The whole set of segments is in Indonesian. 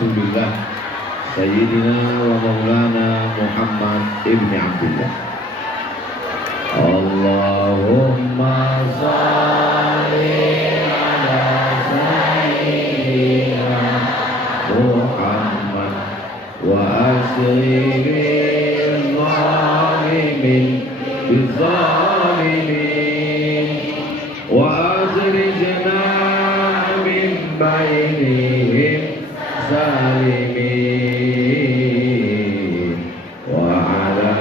Rasulillah Sayyidina wa Maulana Muhammad ibn Abdullah. Allahumma salli ala Sayyidina Muhammad wa asri bil zalimin bizzalimin wa akhrijna min bainihim salimin wa ala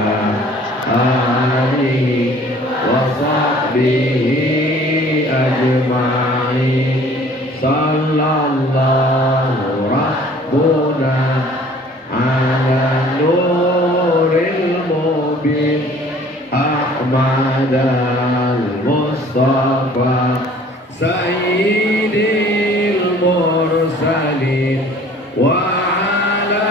alihi wa sahbihi ajma'in. Sallallahu rabbuna ala nuril mubin Ahmad al-Mustafa Sayyidil Mursalin wa ala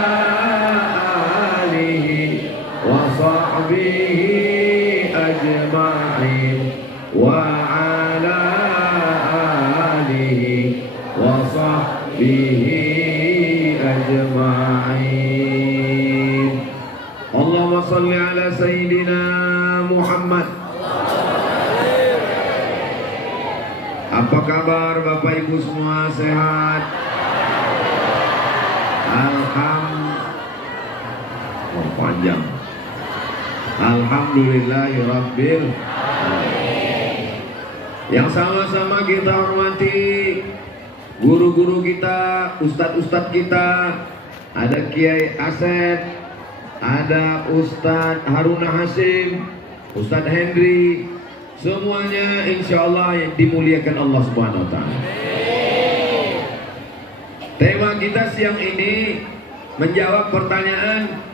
alihi wa sahbihi ajma'in wa ala alihi wa sahbihi ajma'in. Allahumma salli ala Sayyidina Muhammad. Apa kabar Bapak Ibu semua, sehat? Panjang. Alhamdulillahirabbil alamin. Yang sama-sama kita hormati guru-guru kita, ustadz-ustadz kita. Ada Kiai Asep, ada Ustadz Haruna Hasim, Ustadz Henry. Semuanya insya Allah dimuliakan Allah Subhanahu wa Ta'ala. Tema kita siang ini menjawab pertanyaan,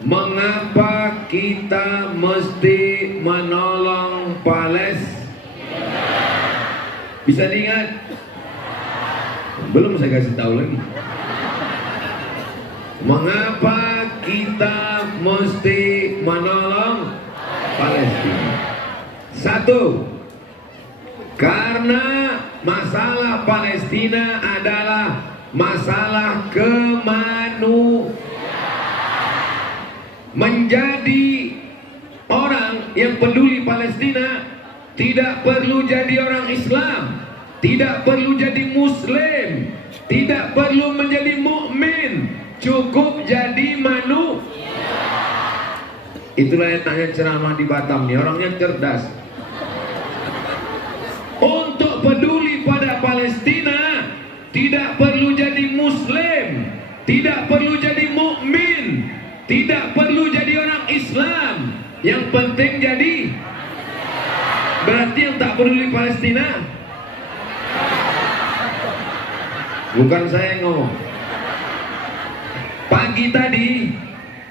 mengapa kita mesti menolong Palestina? Bisa diingat? Belum saya kasih tahu lagi. Mengapa kita mesti menolong Palestina? Satu, karena masalah Palestina adalah masalah kemanusiaan. Menjadi orang yang peduli Palestina tidak perlu jadi orang Islam, tidak perlu jadi Muslim, tidak perlu menjadi mukmin, cukup jadi manusia. Itulah yang tanya ceramah di Batam nih, orangnya cerdas. Untuk peduli pada Palestina tidak perlu jadi Muslim, tidak perlu jadi mukmin, tidak perlu jadi orang Islam. Yang penting jadi. Berarti yang tak peduli Palestina bukan saya yang ngomong. Pagi tadi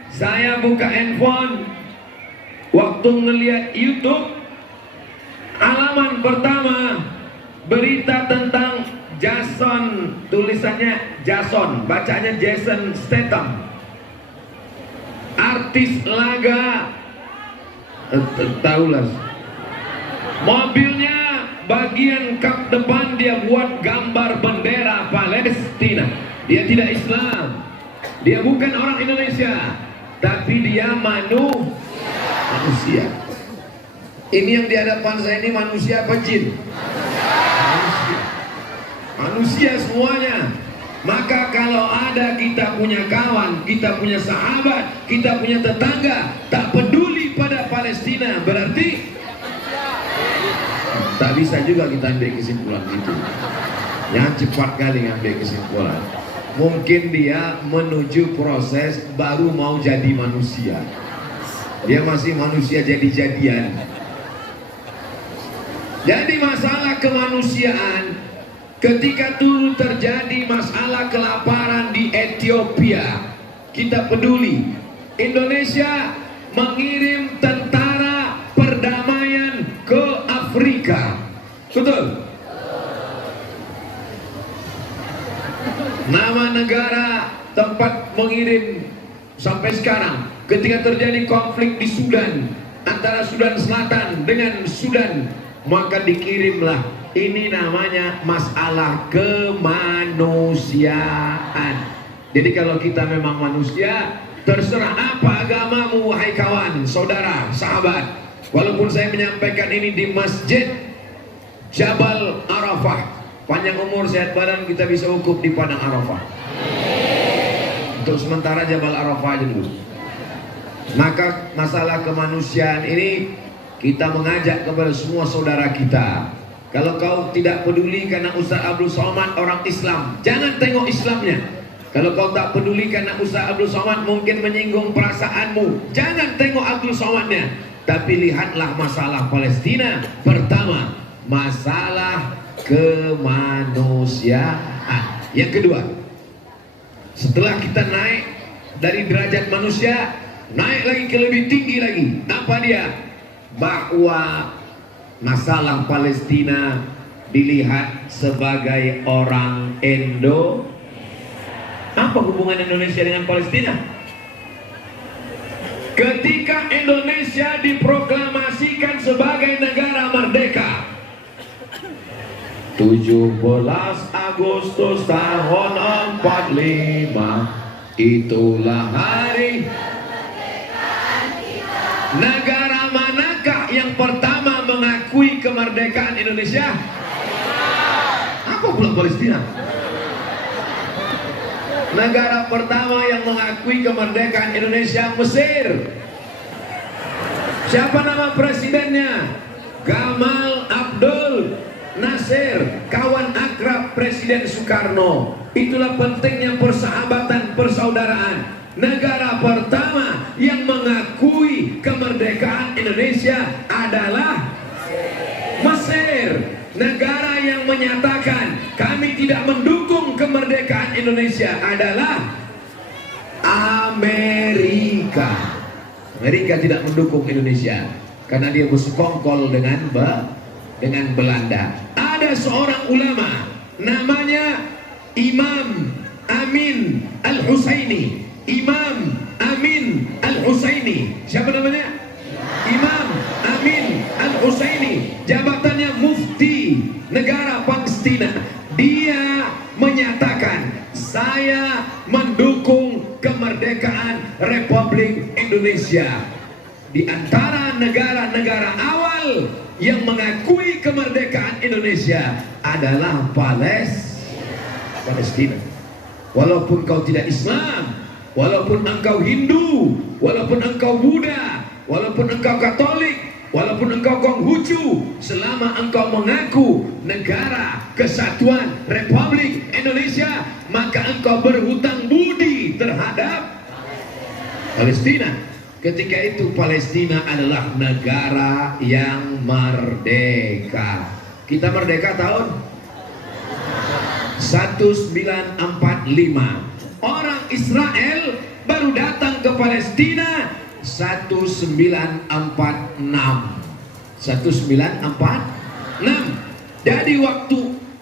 saya buka handphone, waktu ngelihat YouTube, halaman pertama berita tentang Jason, tulisannya Jason, bacanya Jason Statham, artis laga, tahulah, mobilnya bagian kap depan dia buat gambar bendera Palestina. Dia tidak Islam, dia bukan orang Indonesia, tapi dia manusia. Ini yang di hadapan saya ini manusia apa jin? Manusia semuanya. Maka kalau ada kita punya kawan, kita punya sahabat, kita punya tetangga tak peduli pada Palestina, berarti tak bisa juga kita ambil kesimpulan itu. Yang cepat kali ngambil kesimpulan. Mungkin dia menuju proses baru mau jadi manusia. Dia masih manusia jadi-jadian. Jadi masalah kemanusiaan, ketika dulu terjadi masalah kelaparan di Ethiopia, kita peduli. Indonesia mengirim tentara perdamaian ke Afrika. Betul? Nama negara tempat mengirim sampai sekarang, ketika terjadi konflik di Sudan antara Sudan Selatan dengan Sudan, maka dikirimlah. Ini namanya masalah kemanusiaan. Jadi kalau kita memang manusia, terserah apa agamamu wahai kawan, saudara, sahabat. Walaupun saya menyampaikan ini di Masjid Jabal Arafah, panjang umur sehat badan kita bisa wukuf di padang Arafah. Untuk sementara Jabal Arafah aja dulu. Maka masalah kemanusiaan ini kita mengajak kepada semua saudara kita. Kalau kau tidak peduli karena Ustaz Abdul Somad orang Islam, jangan tengok Islamnya. Kalau kau tak peduli karena Ustaz Abdul Somad mungkin menyinggung perasaanmu, jangan tengok Abdul Somadnya. Tapi lihatlah masalah Palestina. Pertama, masalah kemanusiaan. Yang kedua, setelah kita naik dari derajat manusia, naik lagi ke lebih tinggi lagi. Apa dia? Bahwa masalah Palestina dilihat sebagai orang Indo. Apa hubungan Indonesia dengan Palestina? Ketika Indonesia diproklamasikan sebagai negara merdeka 17 Agustus tahun 45, itulah hari negara manakah yang pertama mengakui kemerdekaan Indonesia? Apa pula Palestina? Negara pertama yang mengakui kemerdekaan Indonesia Mesir. Siapa nama presidennya? Gamal Abdul Nasir, kawan akrab Presiden Soekarno. Itulah pentingnya persahabatan, persaudaraan. Negara pertama yang mengakui kemerdekaan Indonesia adalah Mesir. Negara yang menyatakan kami tidak mendukung kemerdekaan Indonesia adalah Amerika. Amerika tidak mendukung Indonesia karena dia bersekongkol dengan Belanda. Ada seorang ulama namanya Imam Amin Al-Husaini. Imam Amin Al-Husaini. Siapa namanya? Imam Amin Al-Husaini. Jabatannya mufti negara Palestina. Dia menyatakan, saya mendukung kemerdekaan Republik Indonesia. Di antara negara-negara awal yang mengakui kemerdekaan Indonesia adalah Palestina. Walaupun kau tidak Islam, walaupun engkau Hindu, walaupun engkau Buddha, walaupun engkau Katolik, walaupun engkau Konghucu, selama engkau mengaku negara kesatuan Republik Indonesia, maka engkau berhutang budi terhadap Palestina. Ketika itu Palestina adalah negara yang merdeka. Kita merdeka tahun 1945. Orang Israel baru datang ke Palestina 1946. Jadi waktu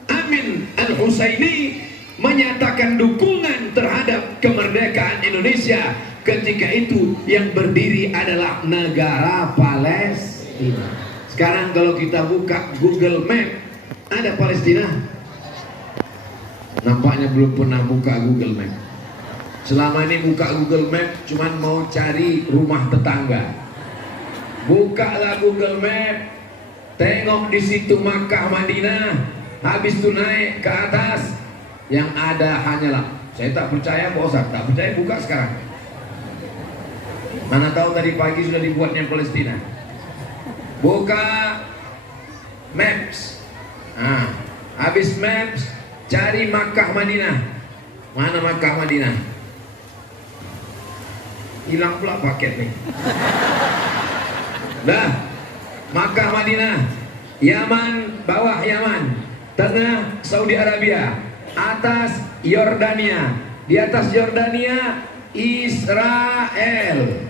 Amin Al-Husaini menyatakan dukungan terhadap kemerdekaan Indonesia, ketika itu yang berdiri adalah negara Palestina. Sekarang kalau kita buka Google Map, ada Palestina? Nampaknya belum pernah buka Google Map. Selama ini buka Google Map cuman mau cari rumah tetangga. Bukalah Google Map, tengok di situ Makkah Madinah, habis itu naik ke atas, yang ada hanyalah, saya tak percaya Pak Ustaz, tak percaya buka sekarang. Mana tahu tadi pagi sudah dibuatnya Palestina. Buka Maps. Habis Maps, cari Makkah Madinah. Mana Makkah Madinah? Hilang pula paket nih. Dah, Makkah Madinah, Yaman, bawah Yaman, tengah Saudi Arabia, atas Yordania, di atas Yordania Israel.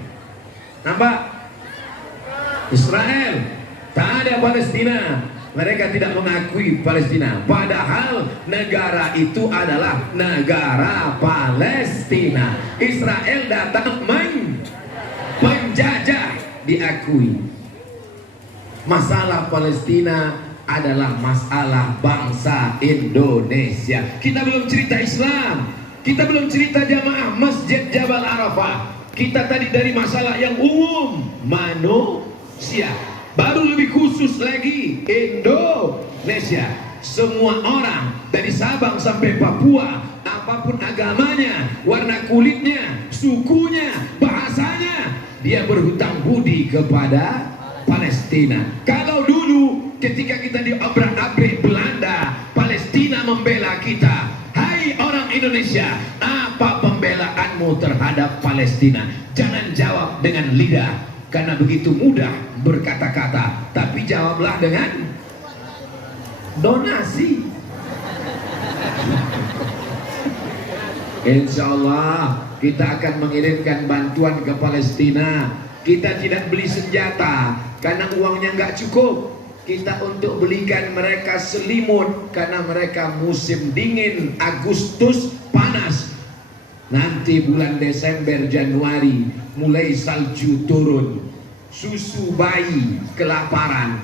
Nampak? Israel. Tak ada Palestina. Mereka tidak mengakui Palestina, padahal negara itu adalah negara Palestina. Israel datang menjajah, diakui. Masalah Palestina adalah masalah bangsa Indonesia. Kita belum cerita Islam, Kita belum cerita jamaah Masjid Jabal Arafah. Kita tadi dari masalah yang umum, manusia. Baru lebih khusus lagi, Indonesia. Semua orang dari Sabang sampai Papua, apapun agamanya, warna kulitnya, sukunya, bahasanya, dia berhutang budi kepada Palestina. Kalau dulu ketika kita diobrak-abrik Belanda, Palestina membela kita. Hai orang Indonesia, apa pembelaanmu terhadap Palestina? Jangan jawab dengan lidah, karena begitu mudah berkata-kata, tapi jawablah dengan donasi. Insya Allah kita akan mengirimkan bantuan ke Palestina. Kita tidak beli senjata karena uangnya nggak cukup. Kita untuk belikan mereka selimut karena mereka musim dingin, Agustus panas. Nanti bulan Desember, Januari mulai salju turun, susu bayi kelaparan,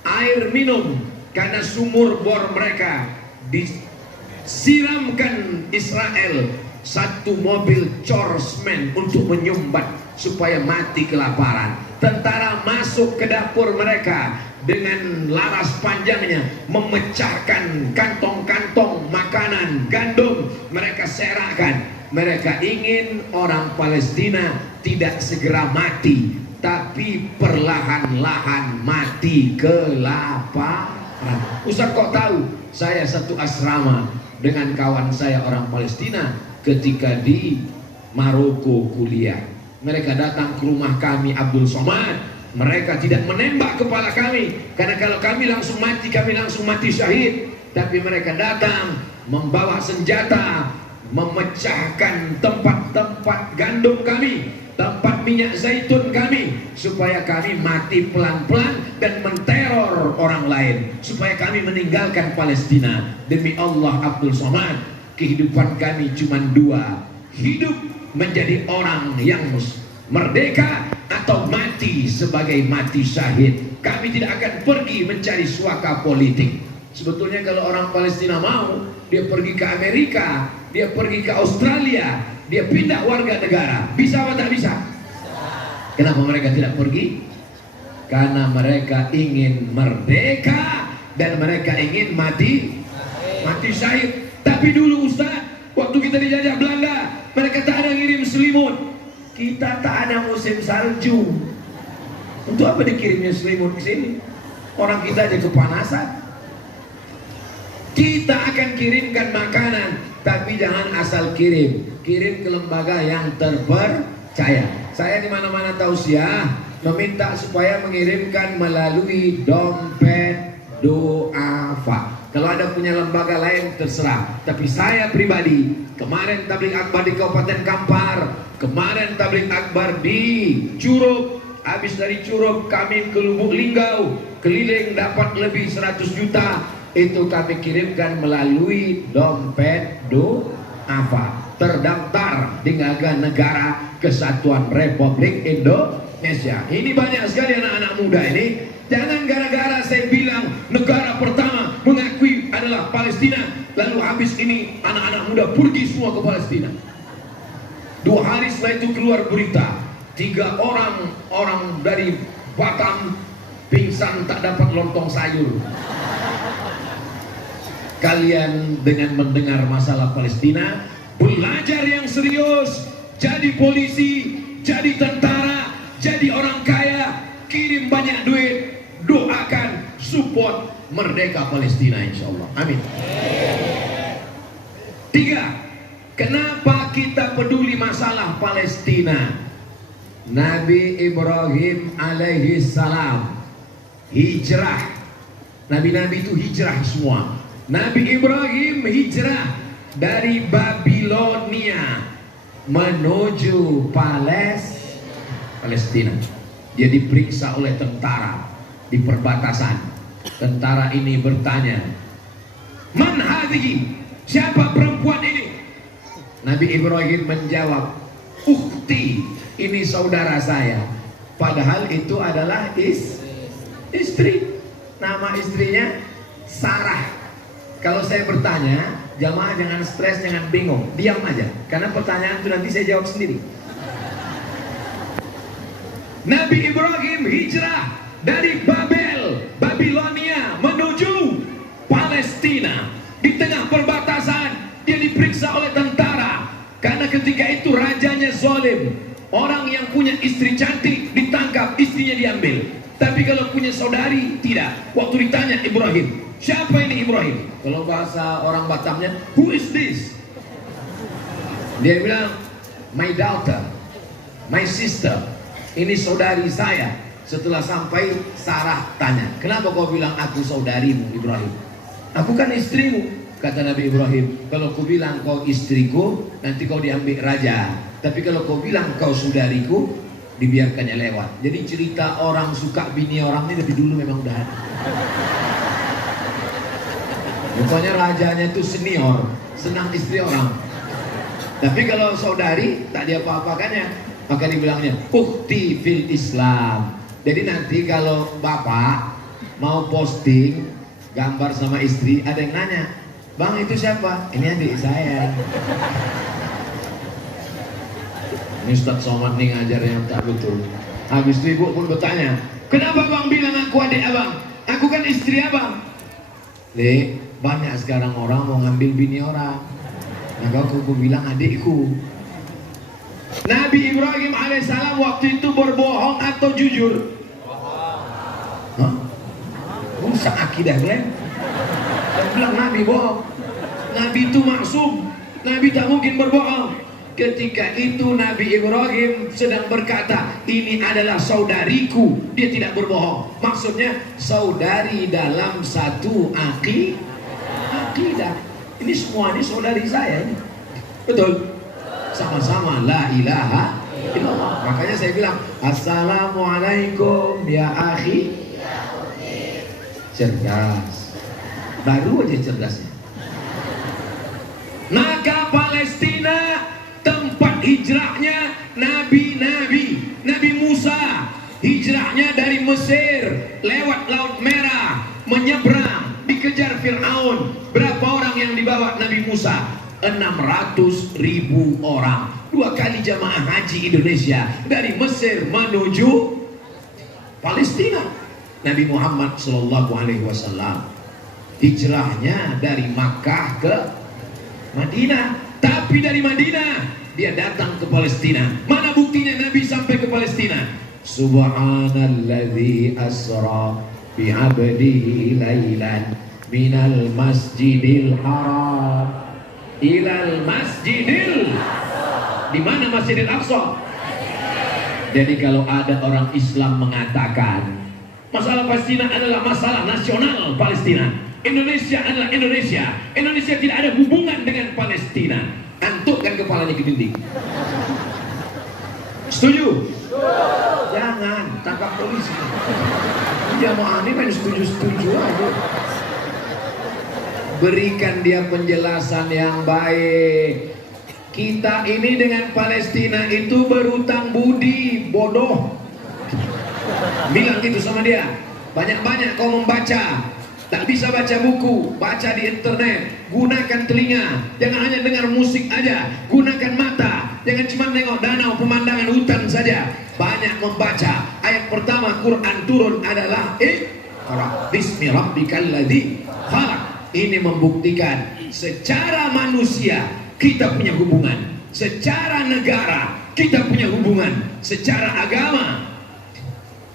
air minum karena sumur bor mereka disiramkan Israel. Satu mobil chorsman untuk menyumbat supaya mati kelaparan. Tentara masuk ke dapur mereka dengan laras panjangnya, memecahkan kantong-kantong makanan gandum, mereka serahkan. Mereka ingin orang Palestina tidak segera mati, tapi perlahan-lahan mati kelaparan. Ustaz kok tahu? Saya satu asrama dengan kawan saya orang Palestina ketika di Maroko kuliah. Mereka datang ke rumah kami Abdul Somad. Mereka tidak menembak kepala kami, karena kalau kami langsung mati syahid. Tapi mereka datang membawa senjata, memecahkan tempat-tempat gandum kami, tempat minyak zaitun kami, supaya kami mati pelan-pelan dan menteror orang lain, supaya kami meninggalkan Palestina. Demi Allah Abdul Somad, kehidupan kami cuma dua: hidup menjadi orang yang merdeka atau mati sebagai mati syahid. Kami tidak akan pergi mencari suaka politik. Sebetulnya kalau orang Palestina mau, dia pergi ke Amerika, dia pergi ke Australia, dia pindah warga negara. Bisa atau tak bisa? Kenapa mereka tidak pergi? Karena mereka ingin merdeka dan mereka ingin mati syahid. Tapi dulu Ustaz, waktu kita dijajah Belanda, mereka tak ada ngirim selimut. Kita tak ada musim salju. Untuk apa dikirimnya selimut ke sini? Orang kita aja kepanasan. Kita akan kirimkan makanan, tapi jangan asal kirim. Kirim ke lembaga yang terpercaya. Saya di mana-mana tausiah meminta supaya mengirimkan melalui dompet duafa. Kalau ada punya lembaga lain terserah, tapi saya pribadi kemarin tabligh akbar di Kabupaten Kampar, kemarin tabligh akbar di Curup, habis dari Curup kami ke Lubuk Linggau, keliling dapat lebih 100 juta, itu kami kirimkan melalui dompet duafa, terdaftar di Negara Kesatuan Republik Indonesia. Ini banyak sekali anak-anak muda ini. Jangan gara-gara saya bilang negara pertama mengakui adalah Palestina, lalu habis ini anak-anak muda pergi semua ke Palestina. 2 hari setelah itu keluar berita, 3 orang dari Batam pingsan tak dapat lontong sayur. Kalian dengan mendengar masalah Palestina, belajar yang serius, jadi polisi, jadi tentara, jadi orang kaya, kirim banyak duit, doakan, support merdeka Palestina insyaallah. Amin. 3. Kenapa kita peduli masalah Palestina? Nabi Ibrahim alaihi salam hijrah. Nabi-nabi itu hijrah semua. Nabi Ibrahim hijrah dari Babilonia menuju Palestina. Dia diperiksa oleh tentara di perbatasan. Tentara ini bertanya, "Man hadhihi?" Siapa perempuan ini? Nabi Ibrahim menjawab, "Ukhti, ini saudara saya." Padahal itu adalah istri. Nama istrinya Sarah. Kalau saya bertanya, Jamaah jangan stres, jangan bingung, diam aja. Karena pertanyaan itu nanti saya jawab sendiri. Nabi Ibrahim hijrah dari Babel, Babilonia menuju Palestina. Di tengah perbatasan dia diperiksa oleh tentara karena ketika itu rajanya zalim. Orang yang punya istri cantik ditangkap, istrinya diambil. Tapi kalau punya saudari tidak. Waktu ditanya Ibrahim, siapa ini Ibrahim? Kalau bahasa orang Batamnya, who is this? Dia bilang, my daughter, my sister. Ini saudari saya. Setelah sampai, Sarah tanya, kenapa kau bilang aku saudarimu Ibrahim? Aku kan istrimu. Kata Nabi Ibrahim, kalau kau bilang kau istriku, nanti kau diambil raja. Tapi kalau kau bilang kau saudariku, dibiarkannya lewat. Jadi cerita orang suka bini orang ini lebih dulu memang udah ada. Pokoknya rajanya itu senior, senang istri orang. Tapi kalau saudari, tak dia apa-apakannya. Maka dibilangnya, ukhti fil Islam. Jadi nanti kalau bapak mau posting gambar sama istri, ada yang nanya, bang itu siapa? Ini adik saya. Ini Ustaz Somad nih ngajar yang tak betul. Habis itu ibu pun bertanya, kenapa bang bilang aku adik abang? Aku kan istri abang. Dek, banyak sekarang orang mau ngambil bini orang. Maka aku bilang adikku. Nabi Ibrahim alaihissalam waktu itu berbohong atau jujur? Hah? Rusak akidah dia. Dan bilang Nabi bohong. Nabi itu maksum. Nabi tak mungkin berbohong. Ketika itu Nabi Ibrahim sedang berkata, ini adalah saudariku. Dia tidak berbohong. Maksudnya saudari dalam satu akidah. Ini semua ini saudari saya ini. Betul? Sama-sama la ilaha illallah. Makanya saya bilang assalamualaikum ya akhi. Cerdas. Baru aja cerdasnya. Maka Palestina tempat hijrahnya nabi-nabi. Nabi Musa hijrahnya dari Mesir lewat Laut Merah, menyeberang, dikejar Fir'aun. Berapa orang yang dibawa Nabi Musa? 600.000 orang. 2 kali jamaah haji Indonesia dari Mesir menuju Palestina. Nabi Muhammad SAW hijrahnya dari Makkah ke Madinah. Tapi dari Madinah dia datang ke Palestina. Mana buktinya Nabi sampai ke Palestina? Subhanalladzi asra bi 'abdihi lailan minal masjidil haram ilal masjidil. Di mana Masjidil Aqsa? Jadi kalau ada orang Islam mengatakan masalah Palestina adalah masalah nasional Palestina, Indonesia adalah Indonesia, Indonesia tidak ada hubungan dengan Palestina, antukkan kepalanya ke dinding. Setuju? Jangan tangkap polisi. Jamaah ini main setuju-setuju aja. Berikan dia penjelasan yang baik. Kita ini dengan Palestina itu berutang budi, bodoh. Bilang gitu sama dia. Banyak-banyak kau membaca. Tak bisa baca buku, baca di internet. Gunakan telinga, jangan hanya dengar musik aja. Gunakan mata, jangan cuma tengok danau, pemandangan hutan saja. Banyak membaca. Ayat pertama Quran turun adalah Iqra bismi rabbikal ladzi khalaq. Ini membuktikan secara manusia kita punya hubungan, secara negara kita punya hubungan, secara agama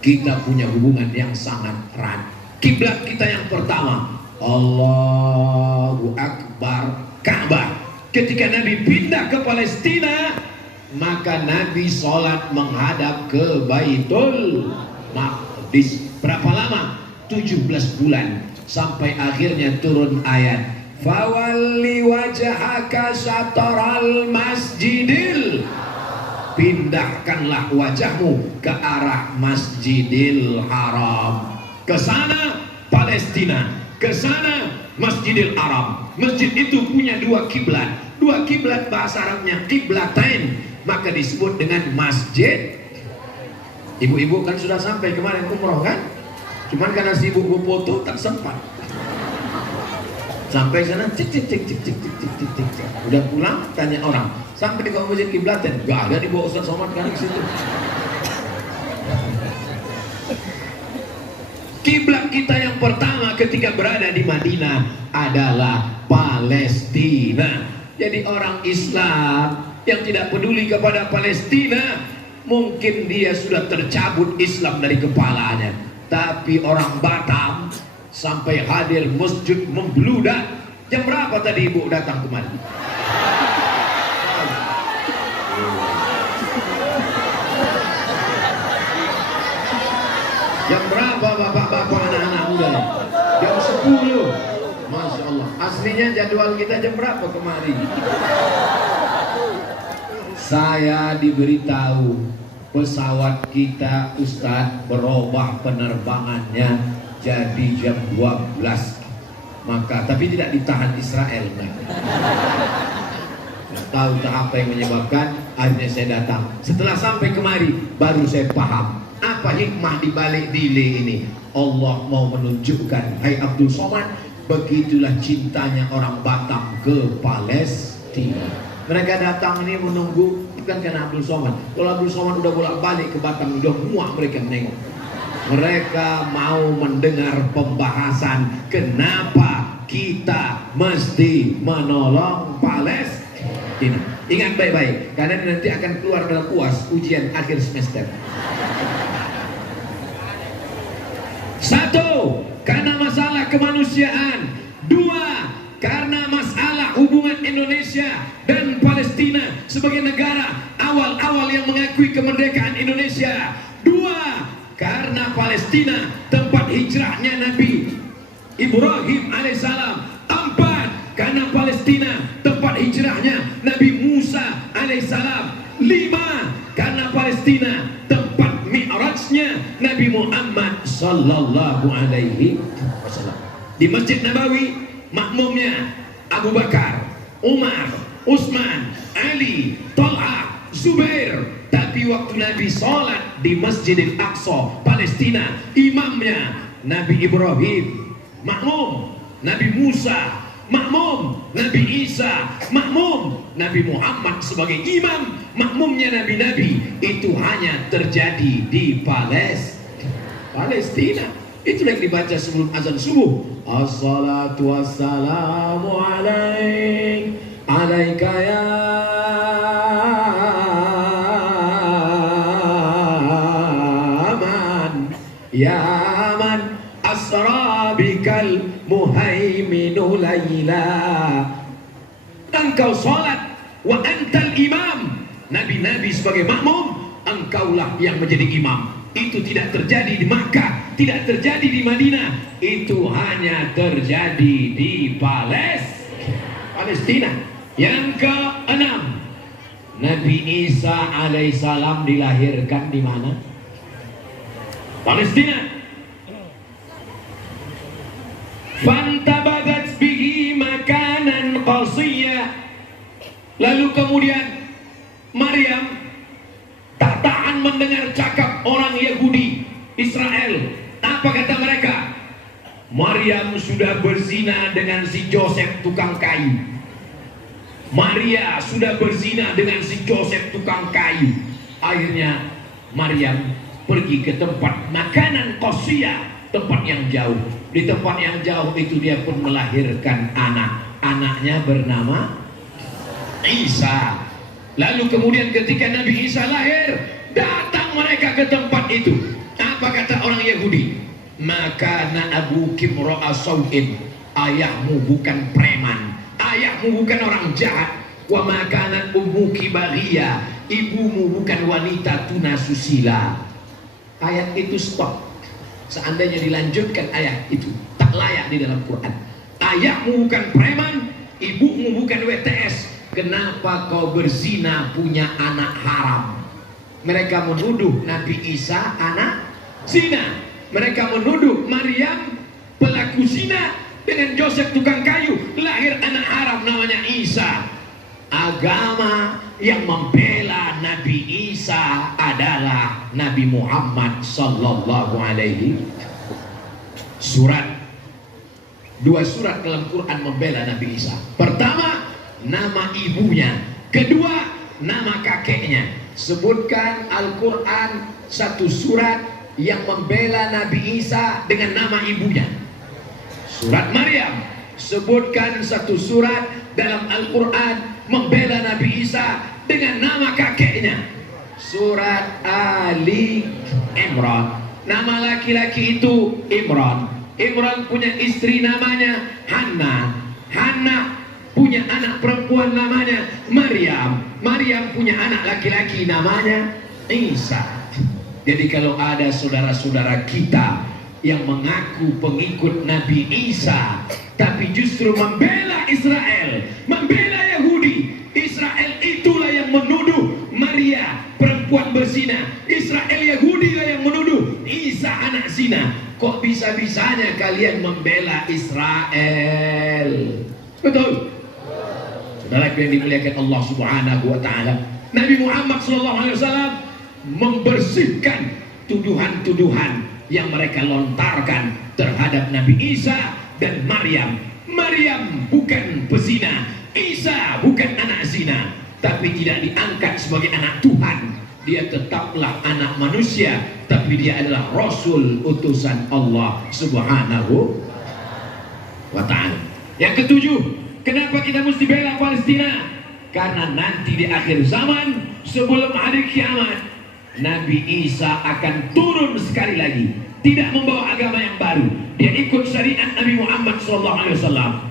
kita punya hubungan yang sangat erat. Kiblat kita yang pertama Allahu Akbar, Ka'bah. Ketika Nabi pindah ke Palestina, maka Nabi sholat menghadap ke Baitul Maqdis. Berapa lama? 17 bulan. Sampai akhirnya turun ayat fawalli wajhaka syatral masjidil, pindahkanlah wajahmu ke arah Masjidil Haram. Ke sana Palestina, ke sana Masjidil Haram. Masjid itu punya 2 kiblat. 2 kiblat bahasa Arabnya kiblatain, maka disebut dengan masjid. Ibu-ibu kan sudah sampai kemarin umroh kan? Cuman karena sibuk foto tak sempat. Sampai sana cik cik cik cik cik cik cik cik cik, cik. Udah pulang tanya orang, sampai di Masjid Kiblatan, gak ada dibawa Ustaz Somad kan ke situ. Kiblat kita yang pertama ketika berada di Madinah adalah Palestina. Jadi orang Islam yang tidak peduli kepada Palestina, mungkin dia sudah tercabut Islam dari kepalanya. Tapi orang Batam sampai hadir masjid membludak. Jam berapa tadi ibu datang kemari? Jam berapa bapak-bapak anak-anak muda? Jam 10. Masya Allah. Aslinya jadwal kita jam berapa kemari? Saya diberitahu pesawat kita Ustadz berubah penerbangannya jadi jam 12. Maka tapi tidak ditahan Israel. Tahu tak apa yang menyebabkan, akhirnya saya datang. Setelah sampai kemari baru saya paham apa hikmah di balik delay ini. Allah mau menunjukkan, hai Abdul Somad, begitulah cintanya orang Batam ke Palestina. Mereka datang ini menunggu bukan karena Abdul Somad. Kalau Abdul Somad udah bolak-balik ke Batam, udah muak mereka menengok. Mereka mau mendengar pembahasan kenapa kita mesti menolong Palestina. Ingat baik-baik, karena nanti akan keluar dalam UAS, ujian akhir semester. Satu, karena masalah kemanusiaan. Dua, karena masalah hubungan Indonesia dan Palestina sebagai negara awal-awal yang mengakui kemerdekaan Indonesia. Dua, karena Palestina tempat hijrahnya Nabi Ibrahim alaihissalam. Empat, karena Palestina tempat hijrahnya Nabi Musa alaihissalam. Lima, karena Palestina tempat mi'rajnya Nabi Muhammad sallallahu alaihi wasallam. Di Masjid Nabawi makmumnya Abu Bakar, Umar, Utsman, Ali, Talha, Zubair. Tapi waktu Nabi sholat di Masjidil Aqsa Palestina, imamnya Nabi Ibrahim makmum, Nabi Musa makmum, Nabi Isa makmum, Nabi Muhammad sebagai imam makmumnya nabi-nabi. Itu hanya terjadi di Palestina. Itu yang dibaca sebelum azan subuh. Assalatu wassalamu alaika ya man asra bikal muhaiminu layla. Engkau salat wa antal imam, nabi-nabi sebagai makmum, engkaulah yang menjadi imam. Itu tidak terjadi di Makkah, tidak terjadi di Madinah, itu hanya terjadi di Palestina. Yang keenam, Nabi Isa alaihissalam dilahirkan di mana? Palestina. Fantabadat bihi makanan qasiyya. Lalu kemudian Maryam tak tahan mendengar cakap orang Yahudi Israel. Apa kata mereka? Maryam sudah berzina dengan si Joseph tukang kayu. Maria sudah berzina dengan si Joseph tukang kayu. Akhirnya Maryam pergi ke tempat makanan qasiyah, tempat yang jauh. Di tempat yang jauh itu dia pun melahirkan anak. Anaknya bernama Isa. Lalu kemudian ketika Nabi Isa lahir, datang mereka ke tempat itu. Apa kata orang Yahudi? Maka abu kimro'a sawin, ayahmu bukan preman, ayahmu bukan orang jahat. Wa makanan ummuki baghiya, ibumu bukan wanita tunasusila. Ayat itu stop. Seandainya dilanjutkan ayat itu, tak layak di dalam Quran. Ayahmu bukan preman, ibumu bukan WTS. Kenapa kau berzina punya anak haram? Mereka menuduh Nabi Isa anak zina. Mereka menuduh Maryam pelaku zina dengan Joseph tukang kayu. Lahir anak haram namanya Isa. Agama yang membela Nabi Isa adalah Nabi Muhammad sallallahu alaihi. Surat Dua surat dalam Quran membela Nabi Isa. Pertama, nama ibunya. Kedua, nama kakeknya. Sebutkan Al-Quran satu surat yang membela Nabi Isa dengan nama ibunya. Surat Maryam. Sebutkan satu surat dalam Al-Quran membela Nabi Isa dengan nama kakeknya. Surat Ali Imran. Nama laki-laki itu Imran. Imran punya istri namanya Hannah. Hannah punya anak perempuan namanya Maryam. Maryam punya anak laki-laki namanya Isa. Jadi kalau ada saudara-saudara kita yang mengaku pengikut Nabi Isa, tapi justru membela Israel, membela Yahudi, Israel itulah yang menuduh Maria perempuan berzina, Israel Yahudi lah yang menuduh Isa anak zina. Kok bisa-bisanya kalian membela Israel? Betul? Saudara yang dimuliakan Allah Subhanahu wa taala, Nabi Muhammad SAW membersihkan tuduhan-tuduhan yang mereka lontarkan terhadap Nabi Isa dan Maryam. Maryam bukan pezina, Isa bukan anak zina, tapi tidak diangkat sebagai anak Tuhan. Dia tetaplah anak manusia, tapi dia adalah Rasul utusan Allah Subhanahu wa ta'ala. Yang ketujuh, kenapa kita mesti bela Palestina? Karena nanti di akhir zaman, sebelum hari kiamat, Nabi Isa akan turun sekali lagi. Tidak membawa agama yang baru. Dia ikut syariat Nabi Muhammad SAW.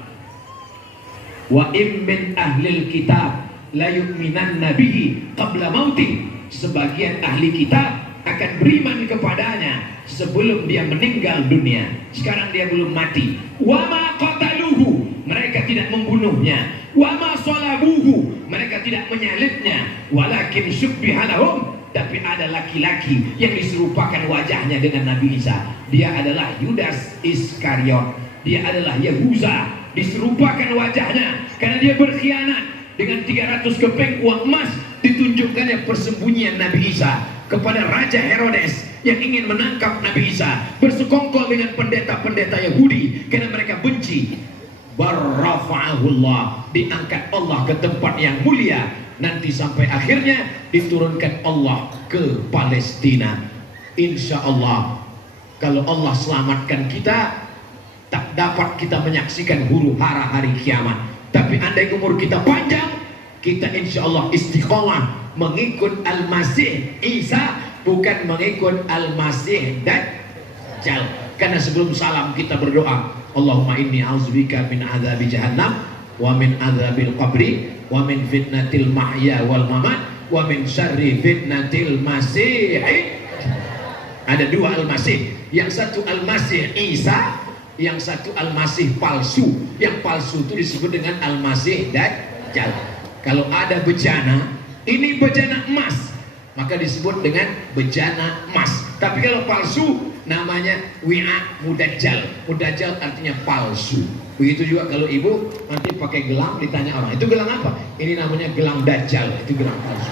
Wa im min ahlil kitab la yu'minanna bihi qabla mautih. Sebagian ahli kitab akan beriman kepadanya sebelum dia meninggal dunia. Sekarang dia belum mati. Wa ma qataluhu, mereka tidak membunuhnya. Wa ma salabuhu, mereka tidak menyalibnya. Walakin syubbiha lahum, tapi ada laki-laki yang diserupakan wajahnya dengan Nabi Isa. Dia adalah Yudas Iskariot. Dia adalah Yahuza. Diserupakan wajahnya karena dia berkhianat. Dengan 300 keping uang emas ditunjukkannya persembunyian Nabi Isa kepada Raja Herodes yang ingin menangkap Nabi Isa. Bersekongkol dengan pendeta-pendeta Yahudi karena mereka benci. Barrafa'ahullah, diangkat Allah ke tempat yang mulia. Nanti sampai akhirnya diturunkan Allah ke Palestina. Insya Allah, kalau Allah selamatkan kita, tak dapat kita menyaksikan huru hara hari kiamat. Tapi andai umur kita panjang, kita insya Allah istiqomah mengikut Al-Masih Isa, bukan mengikut Al-Masih Dajjal. Karena sebelum salam kita berdoa, Allahumma inni a'udzubika min adzabi jahannam wa min adzabil qabri wa min fitnatil mahya wal mamat wa min syarri fitnatil masih. Ada dua Al-Masih, yang satu Al-Masih Isa, yang satu Al-Masih palsu. Yang palsu itu disebut dengan Al-Masih Dajjal. Kalau ada bejana, ini bejana emas, maka disebut dengan bejana emas. Tapi kalau palsu, namanya wi'a mudajjal. Mudajjal artinya palsu. Begitu juga kalau ibu nanti pakai gelang, ditanya orang, itu gelang apa? Ini namanya gelang Dajjal, itu gelang palsu.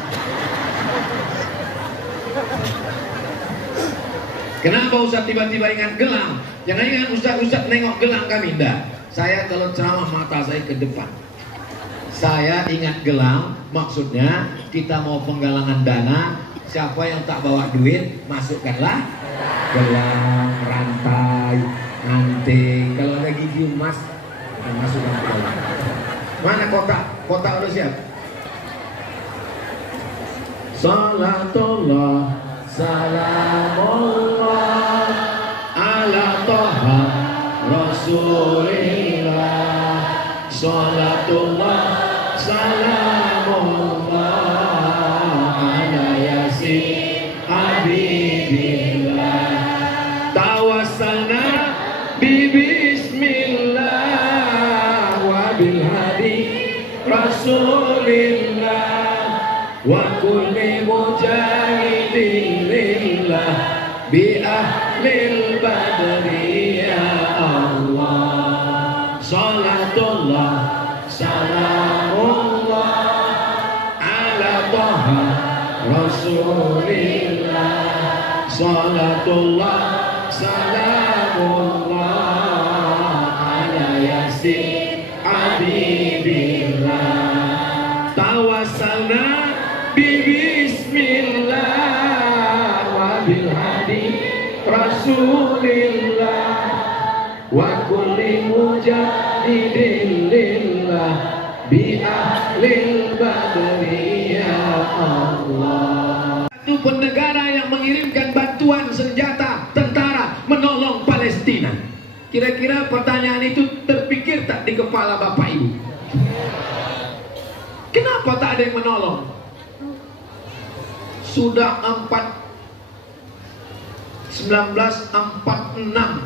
Kenapa Ustaz tiba-tiba ingat gelang? Jangan ingat Ustaz nengok gelang kami. Enggak. Saya kalau ceramah mata saya ke depan. Saya ingat gelang, maksudnya kita mau penggalangan dana, siapa yang tak bawa duit, masukkanlah gelang, rantai, anting. Kalau ada gigi emas, masukkan gelang. Mana kotak? Kotak udah siap? Salatullah, salamullah ala toha rasulillah. Salatullah, salamullah ala yasin habibillah. Tawassalna bi bismillah wa bil hadi rasulillah wa kulli mujahidin lillah bi ahlil badri ya Allah. Salatullah, salamullah ala toha rasulillah. Salatullah, salamullah ala tawassalna bismillah wa bil hadi rasulillah wa kulli mujahidin lillah bi ahlil badri ya Allah. Satu negara yang mengirimkan bantuan senjata tentara menolong Palestina. Kira-kira pertanyaan itu terpikir tak di kepala Bapak Ibu? Kenapa tak ada yang menolong? Sudah 1946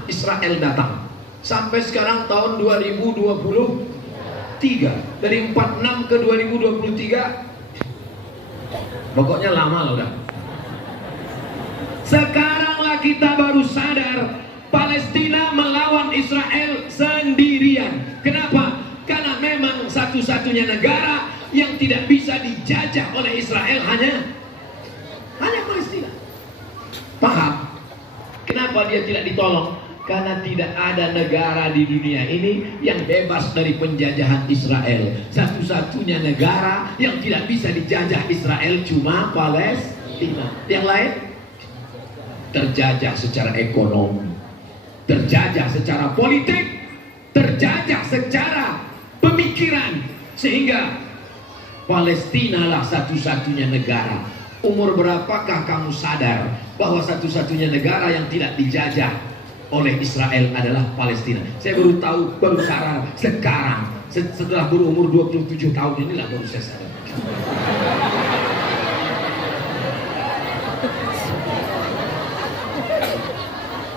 Israel datang. Sampai sekarang tahun 2023. Dari 46 ke 2023. Pokoknya lama loh dah. Sekaranglah kita baru sadar Palestina melawan Israel sendirian. Kenapa? Karena memang satu-satunya negara yang tidak bisa dijajah oleh Israel hanya Palestina. Paham? Kenapa dia tidak ditolong? Karena tidak ada negara di dunia ini yang bebas dari penjajahan Israel. Satu-satunya negara yang tidak bisa dijajah Israel cuma Palestina. Yang lain terjajah secara ekonomi, terjajah secara politik, terjajah secara pemikiran, sehingga Palestina lah satu-satunya negara. Umur berapakah kamu sadar bahwa satu-satunya negara yang tidak dijajah oleh Israel adalah Palestina? Saya baru tahu, baru sadar sekarang, setelah berumur 27 tahun inilah baru saya sadar.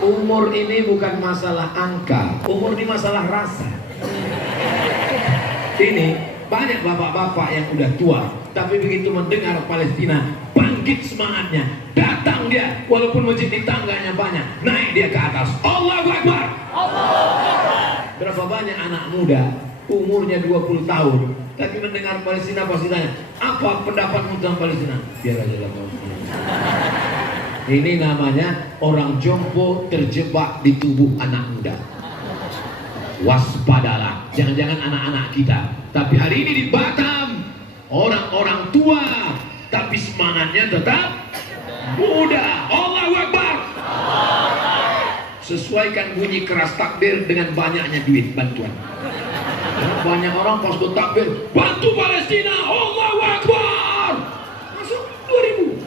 Umur ini bukan masalah angka, umur ini masalah rasa. Ini banyak bapak-bapak yang udah tua, tapi begitu mendengar Palestina, bangkit semangatnya, datang dia, walaupun masjid di tangganya banyak, naik dia ke atas, Allahu Akbar. Berapa banyak anak muda, umurnya 20 tahun, tapi mendengar Palestina pasti tanya, apa pendapatmu tentang Palestina? Biar aja lah. Ini namanya orang jompo terjebak di tubuh anak muda. Waspadalah, jangan-jangan anak-anak kita. Tapi hari ini di Batam, orang-orang tua, tapi semangatnya tetap muda. Allahu Akbar. Sesuaikan bunyi keras takbir dengan banyaknya duit bantuan. Banyak orang pas takbir, bantu Palestina, Allahu Akbar. Masuk 2000.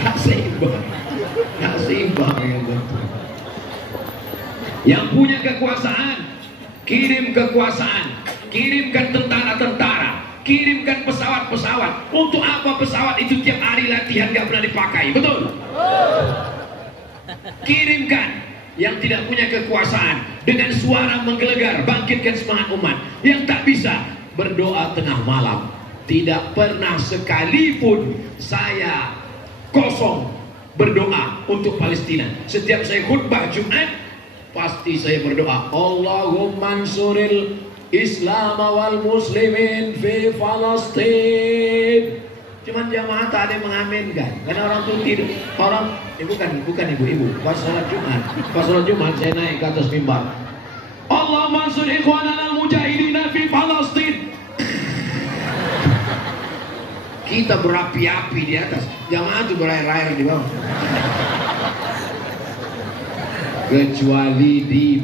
Tak seimbang, tak seimbang yang bantuan. Yang punya kekuasaan, kirim kekuasaan, kirimkan tentara-tentara, kirimkan pesawat-pesawat. Untuk apa pesawat itu tiap hari latihan gak pernah dipakai? Betul? Kirimkan. Yang tidak punya kekuasaan, dengan suara menggelegar, bangkitkan semangat umat. Yang tak bisa, berdoa tengah malam. Tidak pernah sekalipun saya kosong berdoa untuk Palestina. Setiap saya khutbah Jumat, pasti saya berdoa, Allahumma ansuril Islam wal muslimin fi Palestin. Cuman jamaah tak ada yang mengaminkan, karena orang tuh tidur. Orang, bukan ibu-ibu. Pas sholat Jumat, saya naik ke atas mimbar. Allahumma ansur ikhwanana al-mujahidina fi Palestin. Kita berapi-api di atas, jamaah itu berair-air di bawah. Kecuali di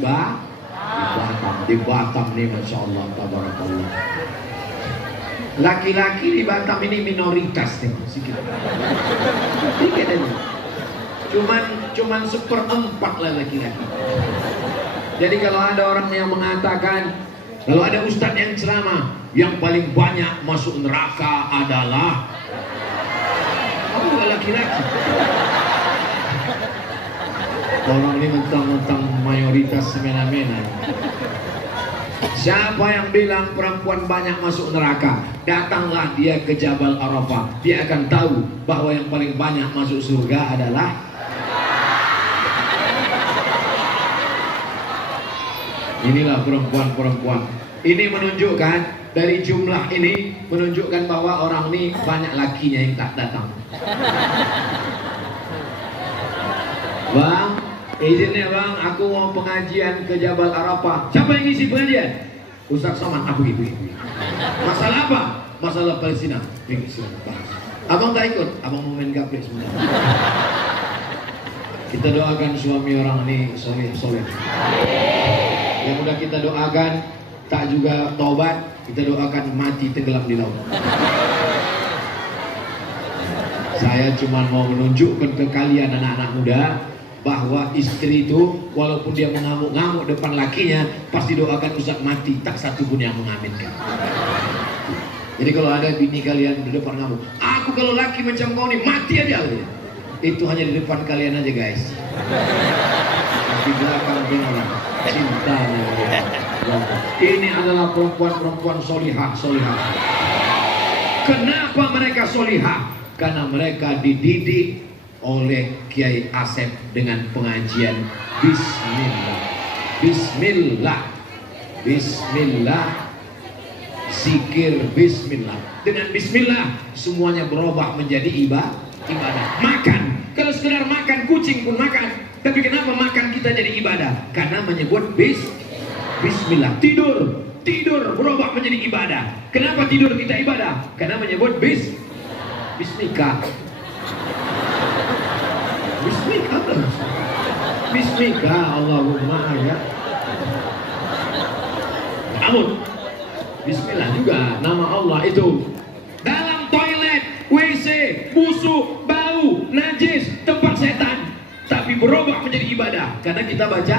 Batam nih, masya Allah, tabarakallah. Laki-laki di Batam ini minoritas nih, sedikit aja. Cuman 1/4 lah laki-laki. Jadi kalau ada orang yang mengatakan, kalau ada ustadz yang ceramah, yang paling banyak masuk neraka adalah laki-laki. Orang ini mentang-mentang mayoritas semena-mena. Siapa yang bilang perempuan banyak masuk neraka? Datanglah dia ke Jabal Arafah. Dia akan tahu bahwa yang paling banyak masuk surga adalah inilah perempuan-perempuan. Ini menunjukkan, dari jumlah ini menunjukkan bahwa orang ini banyak lakinya yang tak datang. Bang, izin ya bang, aku mau pengajian ke Jabal Arafah. Siapa yang ngisi pengajian? Ustaz Somad, ibu. Masalah apa? Masalah Palestina. Abang tak ikut, abang mau main gaplek semua. Kita doakan suami orang ini soleh. Yang udah kita doakan tak juga taubat, kita doakan mati tenggelam di laut. Saya cuma mau menunjukkan ke kalian anak-anak muda bahwa istri itu walaupun dia mengamuk-ngamuk depan lakinya, pasti doakan Ustaz mati, tak satu pun yang mengaminkan. Jadi kalau ada bini kalian di depan ngamuk, aku kalau laki macam kau nih mati aja. Itu hanya di depan kalian aja guys. Di belakang orang cintanya. Ini adalah perempuan-perempuan solihah. Kenapa mereka solihah? Karena mereka dididik oleh Kiai Asep dengan pengajian Bismillah, zikir Bismillah. Dengan Bismillah semuanya berubah menjadi ibadah. Makan, kalau sekedar makan kucing pun makan. Tapi kenapa makan kita jadi ibadah? Karena menyebut Bismillah. Tidur berubah menjadi ibadah. Kenapa tidur kita ibadah? Karena menyebut Bismika. Bismika Allahumma ya. Namun Bismillah juga nama Allah itu. Dalam toilet, WC, busuk, bau, najis, tempat setan, tapi berubah menjadi ibadah karena kita baca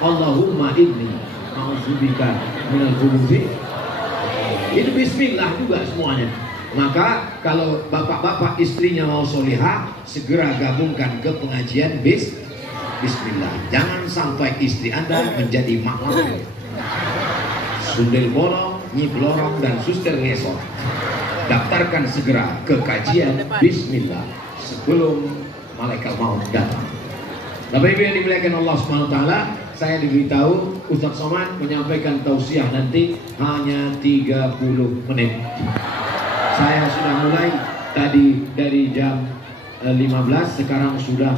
Allahumma inni a'udzubika minal khubuthi. Itu Bismillah juga semuanya. Maka kalau bapak-bapak istrinya mau solihah, segera gabungkan ke pengajian Bismillah. Jangan sampai istri Anda menjadi mak lampir, sundel bolong, nyiblorong, dan suster ngesot. Daftarkan segera ke kajian Bismillah sebelum malaikat maut datang. Bapak Ibu yang dimuliakan Allah Subhanahu wa taala, saya diberitahu Ustaz Somad menyampaikan tausiah nanti hanya 30 menit. Saya sudah mulai tadi dari jam 15, sekarang sudah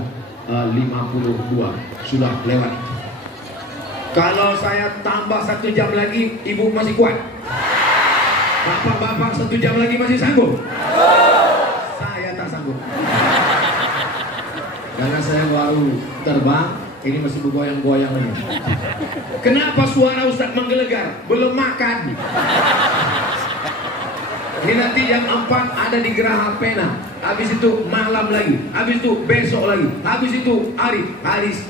52, sudah lewat. Kalau saya tambah 1 jam lagi, ibu masih kuat? Bapak-bapak 1 jam lagi masih sanggup? Saya tak sanggup. Karena saya baru terbang, ini masih bergoyang-goyang lagi. Kenapa suara Ustaz menggelegar? Belum makan. Ini nanti jam 4 ada di Geraha Pena. Habis itu malam lagi. Habis itu besok lagi. Habis itu hari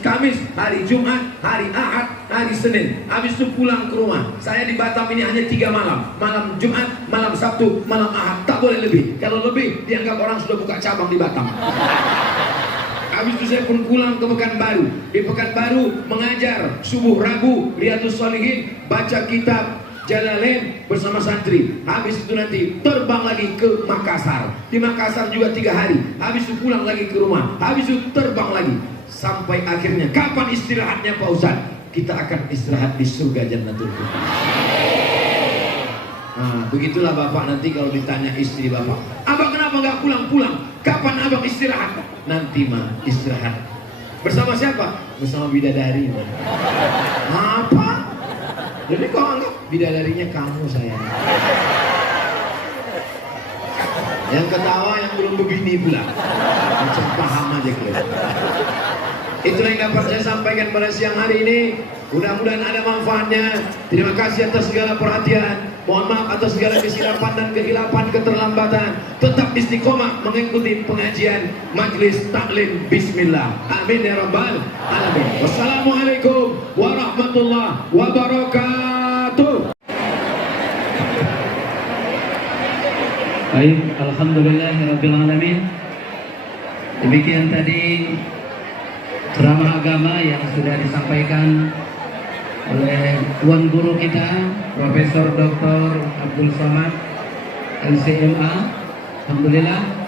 Kamis, hari Jumat, hari Ahad, hari Senin. Habis itu pulang ke rumah. Saya di Batam ini hanya 3 malam. Malam Jumat, malam Sabtu, malam Ahad. Tak boleh lebih. Kalau lebih dianggap orang sudah buka cabang di Batam. Habis itu saya pun pulang ke Pekanbaru. Di Pekanbaru mengajar subuh Rabu Riyadhus Shalihin, baca kitab Jalalain bersama santri. Habis itu nanti terbang lagi ke Makassar. Di Makassar juga 3 hari. Habis itu pulang lagi ke rumah. Habis itu terbang lagi. Sampai akhirnya kapan istirahatnya Pak Ustadz? Kita akan istirahat di surga Jannatul Firdaus. Nah, begitulah Bapak nanti kalau ditanya istri Bapak, Abang kenapa nggak pulang-pulang? Kapan Abang istirahat? Nanti mah istirahat. Bersama siapa? Bersama bidadari mah. Apa? Jadi kau anggap bidadarinya kamu sayang. Yang ketawa yang belum begini pula. Macam paham aja kalian. Itulah yang dapat saya sampaikan pada siang hari ini. Mudah-mudahan ada manfaatnya. Terima kasih atas segala perhatian. Mohon maaf atas segala kesilapan dan kehilapan, keterlambatan. Tetap istiqomah mengikuti pengajian Majlis Taklim Bismillah. Amin ya rabbal alamin. Wassalamualaikum warahmatullahi wabarakatuh. Baik, alhamdulillahirabbil alamin. Demikian tadi ceramah agama yang sudah disampaikan oleh Tuan Guru kita Profesor Dr. Abdul Somad LCMA. Alhamdulillah